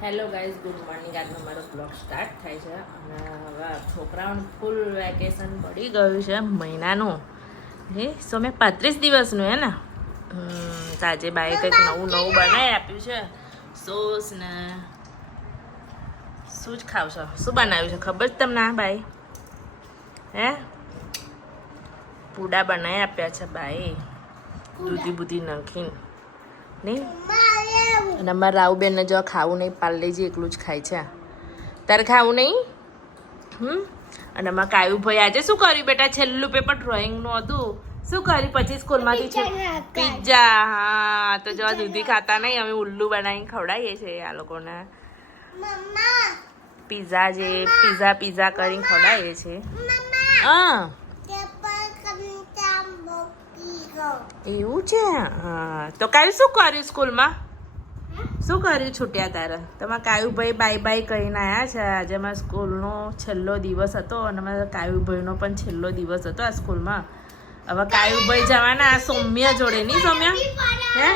Hello guys, good morning. આજનો મારો blog start થાય છે અને હવે છોકરાઓને ફૂલ વેકેશન પડી ગયું છે મહિનાનું. હે સોમે 35 દિવસનું હે ને. તો આજે બાએ કંઈક નવું બનાવી આપ્યું છે. સોસ ને શું જ ખાવશો? શું બનાવ્યું છે ખબર છે તમને બાઈ? હે પૂડા બનાવી આપ્યા છે બાએ, દૂધી બુધી નાખીને. નહીં અને અમારા રાવબેનને જો ખાવું નહીં, પાર્લેજી એકલું જ ખાય છે. તારે ખાવું નહીં? અને અમારા કાયુભાઈ આજે શું કર્યું બેટા? છેલ્લું પેપર ડ્રોઈંગનું હતું. શું કર્યું પછી સ્કૂલમાંથી? પિઝા. હા, તો જો દૂધી ખાતા નહીં, અમે ઉલ્લુ બનાવીને ખવડાવીએ છીએ આ લોકોને. પિઝા કરીને ખવડાવીએ છીએ. હા એવું છે. હા, તો કાયું શું કર્યું સ્કૂલમાં? શું કર્યું છૂટ્યા તારે? તમારા કાયુભાઈ બાય બાય કહીને આવ્યા છે. આજે અમારા સ્કૂલનો છેલ્લો દિવસ હતો અને અમારા કાયુભાઈનો પણ છેલ્લો દિવસ હતો આ સ્કૂલમાં. હવે કાયુભાઈ જવાના આ સૌમ્ય જોડે. નહીં સૌમ્ય? હે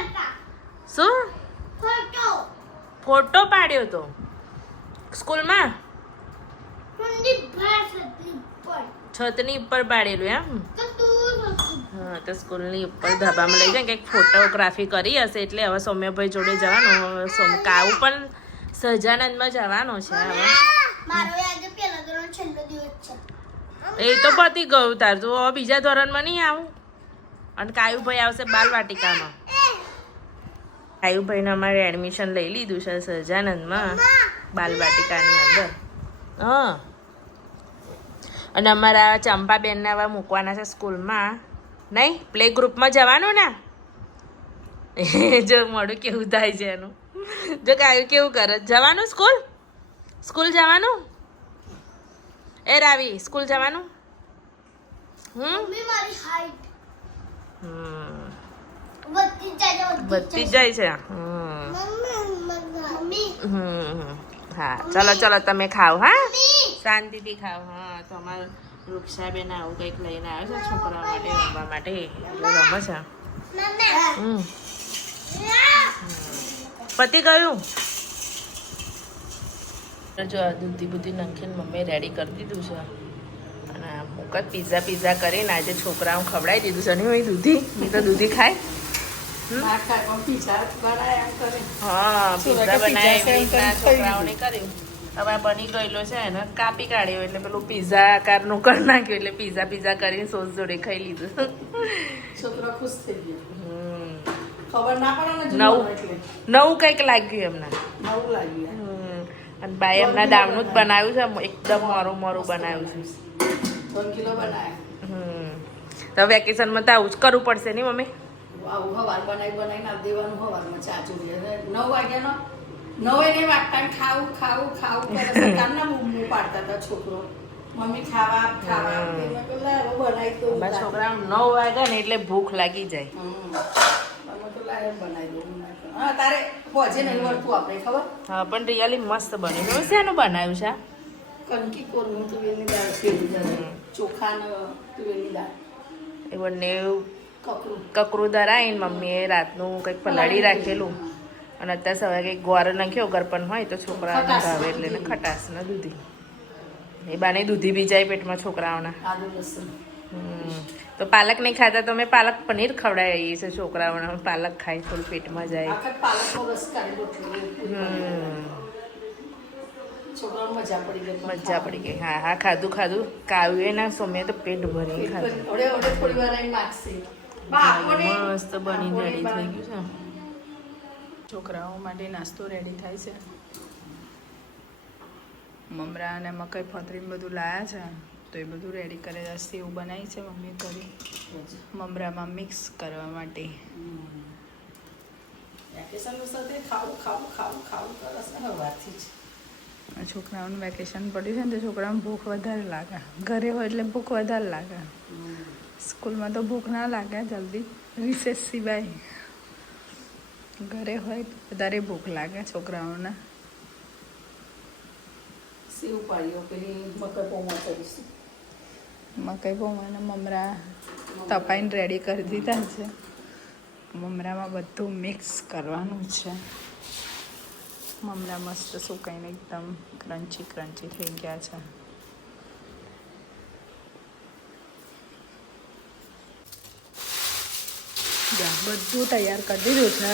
શું ફોટો પાડ્યો તો સ્કૂલમાં? છતની ઉપર પાડેલું એમ? હા, તો સ્કૂલની ઉપર ધાબામાં લઈ જાય કંઈક ફોટોગ્રાફી કરી હશે એટલે હવે સૌમ્યભાઈ જોડે જવાનું. કાવું પણ સહજાનંદમાં જવાનો છે હવે. એ તો પતી ગયું તાર. તો હવે બીજા ધોરણમાં નહીં આવું. અને કાયુભાઈ આવશે બાલવાટિકામાં. કાયુભાઈને અમારે એડમિશન લઈ લીધું છે સહજાનંદમાં, બાલવાટિકાની અંદર. હા, અને અમારા ચંપાબેનને હવે મૂકવાના છે સ્કૂલમાં. નહીં, પ્લે ગ્રુપમાં જવાનું ને. જો મોડું કેવું થાય છે એનું. જો કાયું કેવું કરે. જવાનું સ્કૂલ જવાનું? એ રાવી, સ્કૂલ જવાનું? વધતી જાય છે. હા, ચલો તમે ખાઓ. હા, શાંતિથી ખાઓ. હા, તો અમારે વૃક્ષાબેન આવું કંઈક લઈને આવ્યો છે છોકરા માટે રમવા માટે. રમે છે. પતી ગયું. જો દૂધી બુધી નાખીને મમ્મીએ રેડી કરી દીધું છે. અને મુકત પિઝા કરીને આજે છોકરાઓ ખવડાવી દીધું છે. નહીં દૂધી? એ તો દૂધી ખાય. હા, પિઝા બનાવ્યા છોકરાઓને કર્યું. હવે બની ગયેલો છે એને કાપી કાઢ્યો એટલે પેલું પિઝા આકારનું કરી નાખ્યું. એટલે પિઝા કરીને સોસ જોડે ખાઈ લીધું. છોકરા ખુશ થઈ ગયા. નવું કંઈક લાગ્યું એમને. અને બાએ એમના દાળનું જ બનાવ્યું છે. એકદમ મોરું બનાવ્યું છે. તો વેકેશનમાં તો આવું જ કરવું પડશે નહીં મમ્મી? હવાર બનાવીને આપી દેવાનું. હવારમાં ચા ચોરી 9 વાગ્યાનો 9 વાગતા ખાવું કામના મૂળ પાડતા હતા છોકરો. મમ્મી ખાવા બનાવી તો છોકરા 9 વાગ્યા ને એટલે ભૂખ લાગી જાય. બનાવી દઉં. હા, તારે પહોંચે નહીં વળતું આપણે ખબર. હા, પણ રિયલી મસ્ત બન્યું. શેનું બનાવ્યું છે? કંકી કોરનું તુવેરની દાળ, ચોખા ને તુવેરની દાળ એ બંને કકરું ધરાઈને મમ્મીએ રાતનું કંઈક પલાળી રાખેલું. અને અત્યારે સવારે કંઈક ગોળ નાખ્યો ગરપન હોય તો છોકરાઓને ભાવે એટલે એને ખટાશ ને દૂધી. એ બાને દૂધી બી જાય પેટમાં છોકરાઓના. તો પાલક નહીં ખાતા તો અમે પાલક પનીર ખવડાવીએ છીએ છોકરાઓને. પાલક ખાય થોડું પેટમાં જાય. મજા પડી ગઈ. હા, ખાધું. કાવ્યું એના સોમે તો પેટ ભરી ખાધું. મસ્ત બની રેડી થઈ ગયું છે. છોકરાઓ માટે નાસ્તો રેડી થાય છે. મમરા અને મકાઈ ફતરી બધું લાયા છે તો એ બધું રેડી કરે છે. સેવ બનાવી છે મમ્મી કરી મમરામાં મિક્સ કરવા માટે. છોકરાઓનું વેકેશન પડ્યું છે ને તો છોકરાઓને ભૂખ વધારે લાગે. ઘરે હોય એટલે ભૂખ વધારે લાગે. સ્કૂલમાં તો ભૂખ ના લાગે જલ્દી, રિસેસ સિવાય. ઘરે હોય તો વધારે ભૂખ લાગે છોકરાઓને. સેવ પાડીઓ પેલી મકાઈ પૌવાના મમરા તપાઈને રેડી કરી દીધા છે. મમરામાં બધું મિક્સ કરવાનું છે. મમરા મસ્ત સુકાઈને એકદમ ક્રન્ચી ક્રન્ચી થઈ ગયા છે. બધું તૈયાર કરી દીધું છે.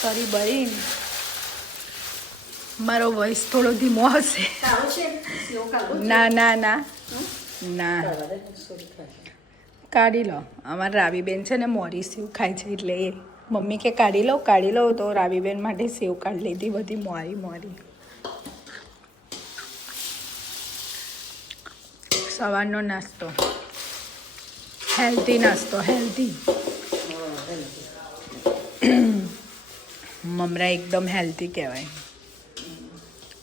ફરી બરીને મારો વોઇસ થોડો ધીમો હશે. ના ના ના ના કાઢી લો. અમારા રાવીબેન છે ને મોરી સેવ ખાય છે એટલે એ મમ્મી કે કાઢી લો તો રાવીબેન માટે સેવ કાઢી લીધી બધી મોરી મોરી. સવારનો નાસ્તો હેલ્ધી નાસ્તો હેલ્ધી. મમરા એકદમ હેલ્ધી કહેવાય.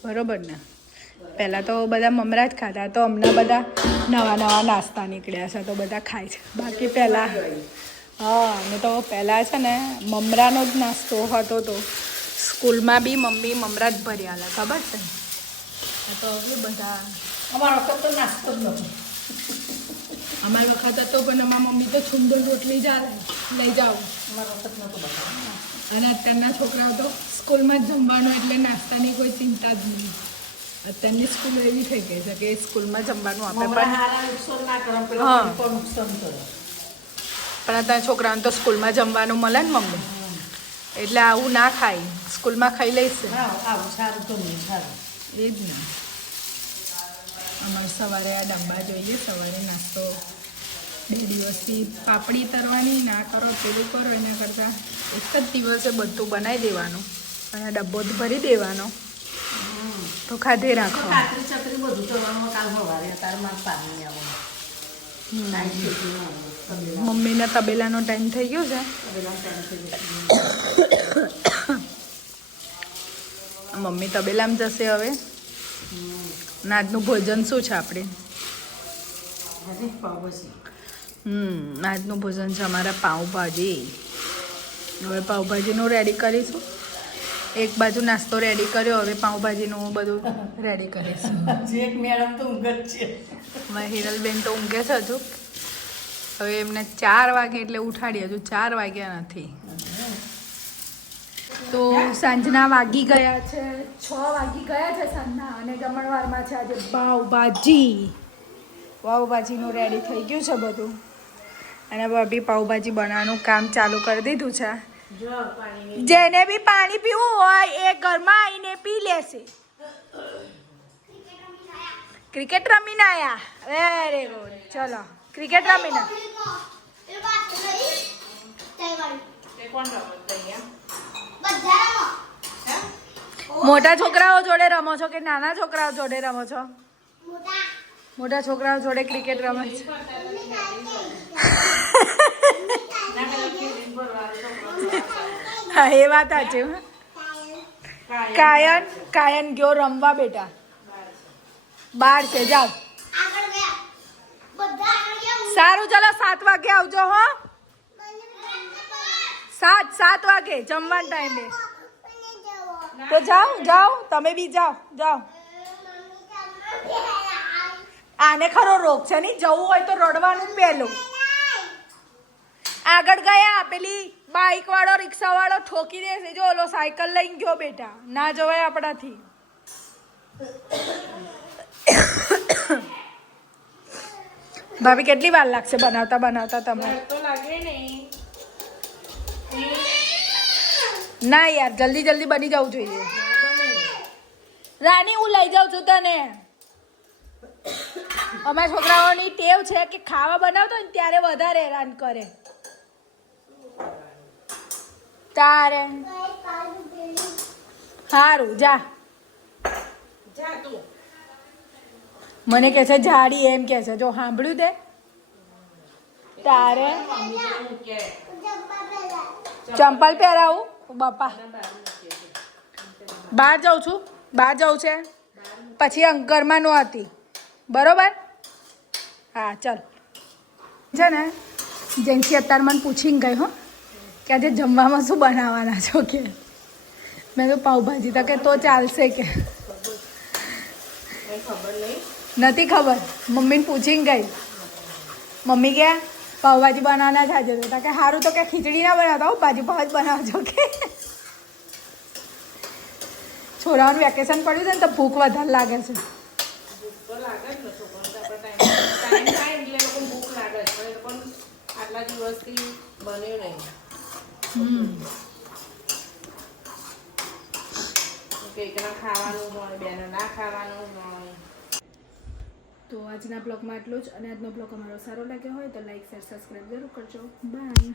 બરોબર ને? પહેલાં તો બધા મમરા જ ખાતા તો હમણાં બધા નવા નવા નાસ્તા નીકળ્યા છે તો બધા ખાય છે. બાકી પહેલાં અને તો પહેલાં છે ને મમરાનો જ નાસ્તો હતો તો સ્કૂલમાં બી મમ્મી મમરા જ ભરી આલે ખબર છે. તો હવે બધા અમારા વખત તો નાસ્તો જ નહોતો. અમારી વખત હતો પણ અમારા મમ્મી તો છુંદર રોટલી જ આલે લઈ જાઓ. અમારા વખત નહોતો બતાવવાનો. અને અત્યારના છોકરાઓ તો સ્કૂલમાં જ જમવાનું એટલે નાસ્તાની કોઈ ચિંતા જ નહીં. અત્યારની સ્કૂલ એવી થઈ ગઈ છે કે સ્કૂલમાં જમવાનું આપે પણ અત્યારે છોકરાઓને તો સ્કૂલમાં જમવાનું મળે ને મમ્મી એટલે આવું ના ખાય સ્કૂલમાં ખાઈ લઈશ. આવું સારું તો નહીં સારું. એ જ ને. અમારે સવારે આ ડબ્બા જોઈએ સવારે નાસ્તો 2 દિવસથી પાપડી તરવાની ના કરો પેલું કરો એના કરતાં એક જ દિવસે બધું બનાવી દેવાનું અને ડબ્બો જ ભરી દેવાનો તો ખાધે રાખો. કાતરી ચકરી બધું કરવાનું કાલ સવારે તારે મારે પાણી આવવાનું. મમ્મીના તબેલાનો ટાઈમ થઈ ગયો છે. મમ્મી તબેલામાં જશે હવે. આજનું ભોજન શું છે આપણે? આજનું ભોજન છે અમારા પાઉંભાજી. હવે પાઉંભાજીનું રેડી કરીશું. એક બાજુ નાસ્તો રેડી કર્યો હવે પાઉંભાજીનું બધું રેડી કરીશું. એક મેડમ તો ઊંઘ જ છે. હિરલબેન તો ઊંઘે છે હજુ. હવે એમને 4 વાગે એટલે ઉઠાડી હજુ 4 વાગ્યા નથી. તો સાંજના વાગી ગયા છે 6 વાગી ગયા છે સાંજના અને જમણવારમાં છે આજે પાઉંભાજી. પાઉંભાજીનું રેડી થઈ ગયું છે બધું અને ભાભી પાઉંભાજી બનાવવાનું કામ ચાલુ કરી દીધું છે. જેને બી પાણી પીવું હોય એ ઘરમાં આવીને પી લેશે. ક્રિકેટ રમીને આયા વેરી ગુડ. ચલો ક્રિકેટ રમીને મોટા છોકરાઓ જોડે રમો છો કે નાના છોકરાઓ જોડે રમો છો? મોટા છોકરાઓ જોડે ક્રિકેટ રમે છે. હા એ વાત સાચી. કાયન ગયો રમવા બેટા બહાર છે જાઓ. સારું ચલો 7 વાગે આવજો હો. 7 વાગે જમવાના ટાઈમે તો જાઓ તમે બી જાઓ. આને ખરો રોગ છે નહીં જવું હોય તો રડવાનું પહેલું. આગળ ગયા પેલી બાઈક વાળો રિક્ષા વાળો ઠોકી દેશે. જો ઓલો સાયકલ લઈને ગયો બેટા ના જવાય આપણાથી. ભાભી કેટલી વાર લાગશે બનાવતા તમે? ના યાર જલ્દી બની જવું જોઈએ. રાની હું લઈ જાઉં છું તને. અમારા છોકરાઓની ટેવ છે કે ખાવા બનાવતો ને ત્યારે વધારે હેરાન કરે. તારે સારું જા તું. મને કહે છે જાડી એમ કહે છે. જો સાંભળ્યું તે તારે ચંપલ પહેરાવું બાપા. બહાર જાઉં છું. બહાર જવું છે પછી ઘરમાં નહોતી બરોબર. હા ચાલ છે ને જેનથી અત્યારે મને પૂછીને ગઈ હો કે આજે જમવામાં શું બનાવવાના છો કે મેં તો પાઉંભાજી તો કે તો ચાલશે કે નથી ખબર. મમ્મીને પૂછીને ગઈ. મમ્મી કે પાઉંભાજી બનાવવાના જ આજે તો કે સારું તો કે ખીચડી ના બનાવતા હો ભાજી પાઉં જ બનાવજો કે છોરાઓનું વેકેશન પડ્યું છે ને તો ભૂખ વધારે લાગે છે. ભૂખ તો લાગે જ ને છોકરાને તો આપણે ટાઈમ થાય એટલે લોકો ભૂખ લાગે જ પણ એ લોકોને આટલા દિવસથી બન્યું નહીં. કેકના ખાવાનું હોય બેનો ના ખાવાનું હોય. તો આજના બ્લોગમાં એટલું જ અને આજનો બ્લોગ અમારો સારો લાગ્યો હોય તો લાઈક શેર સબસ્ક્રાઈબ જરૂર કરજો. બાય.